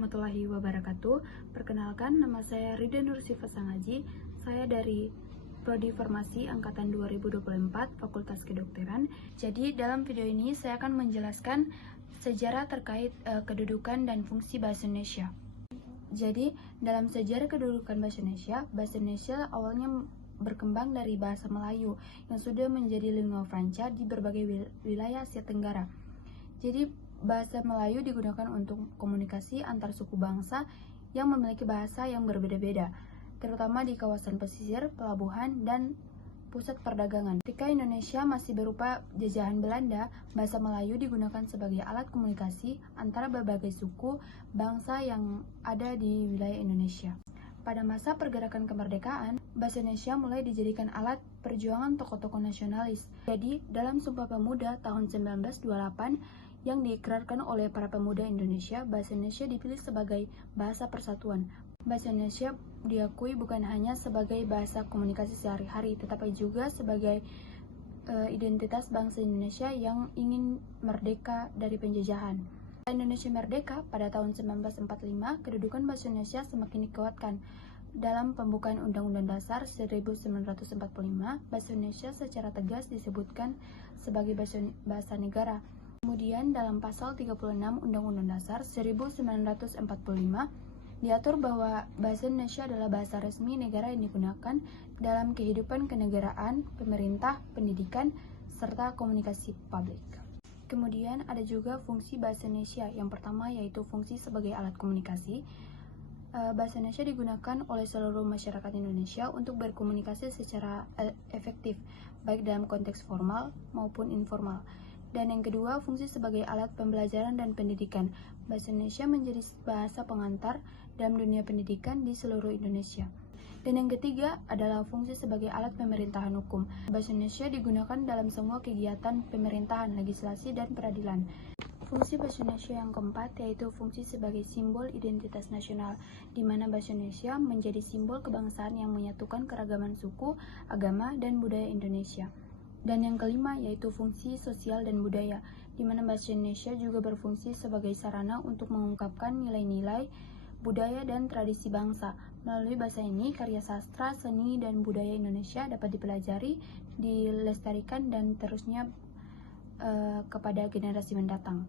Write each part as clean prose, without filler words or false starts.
warahmatullahi wabarakatuh. Perkenalkan, nama saya Rida Nursifa Sangaji. Saya dari Prodi Farmasi Angkatan 2024, Fakultas Kedokteran. Jadi, dalam video ini saya akan menjelaskan sejarah terkait kedudukan dan fungsi bahasa Indonesia. Jadi, dalam sejarah kedudukan bahasa Indonesia awalnya berkembang dari bahasa Melayu yang sudah menjadi lingua franca di berbagai wilayah Asia Tenggara. Jadi, bahasa Melayu digunakan untuk komunikasi antar suku bangsa yang memiliki bahasa yang berbeda-beda, terutama di kawasan pesisir, pelabuhan, dan pusat perdagangan. Ketika Indonesia masih berupa jajahan Belanda, bahasa Melayu digunakan sebagai alat komunikasi antara berbagai suku bangsa yang ada di wilayah Indonesia. Pada masa pergerakan kemerdekaan, bahasa Indonesia mulai dijadikan alat perjuangan tokoh-tokoh nasionalis. Jadi, dalam Sumpah Pemuda tahun 1928 yang diikrarkan oleh para pemuda Indonesia, bahasa Indonesia dipilih sebagai bahasa persatuan. Bahasa Indonesia diakui bukan hanya sebagai bahasa komunikasi sehari-hari, tetapi juga sebagai identitas bangsa Indonesia yang ingin merdeka dari penjajahan. Indonesia merdeka pada tahun 1945, kedudukan bahasa Indonesia semakin dikuatkan. Dalam pembukaan Undang-Undang Dasar 1945, bahasa Indonesia secara tegas disebutkan sebagai bahasa negara. Kemudian dalam pasal 36 Undang-Undang Dasar 1945 diatur bahwa bahasa Indonesia adalah bahasa resmi negara yang digunakan dalam kehidupan kenegaraan, pemerintah, pendidikan, serta komunikasi publik. Kemudian ada juga fungsi bahasa Indonesia. Yang pertama yaitu fungsi sebagai alat komunikasi. Bahasa Indonesia digunakan oleh seluruh masyarakat Indonesia untuk berkomunikasi secara efektif, baik dalam konteks formal maupun informal. Dan yang kedua, fungsi sebagai alat pembelajaran dan pendidikan. Bahasa Indonesia menjadi bahasa pengantar dalam dunia pendidikan di seluruh Indonesia. Dan yang ketiga adalah fungsi sebagai alat pemerintahan hukum. Bahasa Indonesia digunakan dalam semua kegiatan pemerintahan, legislasi, dan peradilan. Fungsi bahasa Indonesia yang keempat yaitu fungsi sebagai simbol identitas nasional, di mana bahasa Indonesia menjadi simbol kebangsaan yang menyatukan keragaman suku, agama, dan budaya Indonesia. Dan yang kelima yaitu fungsi sosial dan budaya, di mana bahasa Indonesia juga berfungsi sebagai sarana untuk mengungkapkan nilai-nilai, budaya, dan tradisi bangsa. Melalui bahasa ini, karya sastra, seni, dan budaya Indonesia dapat dipelajari, dilestarikan, dan terusnya kepada generasi mendatang.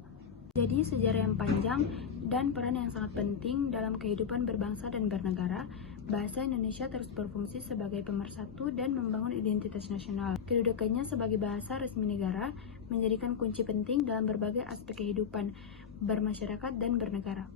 Jadi, sejarah yang panjang dan peran yang sangat penting dalam kehidupan berbangsa dan bernegara, bahasa Indonesia terus berfungsi sebagai pemersatu dan membangun identitas nasional. Kedudukannya sebagai bahasa resmi negara menjadikan kunci penting dalam berbagai aspek kehidupan bermasyarakat dan bernegara.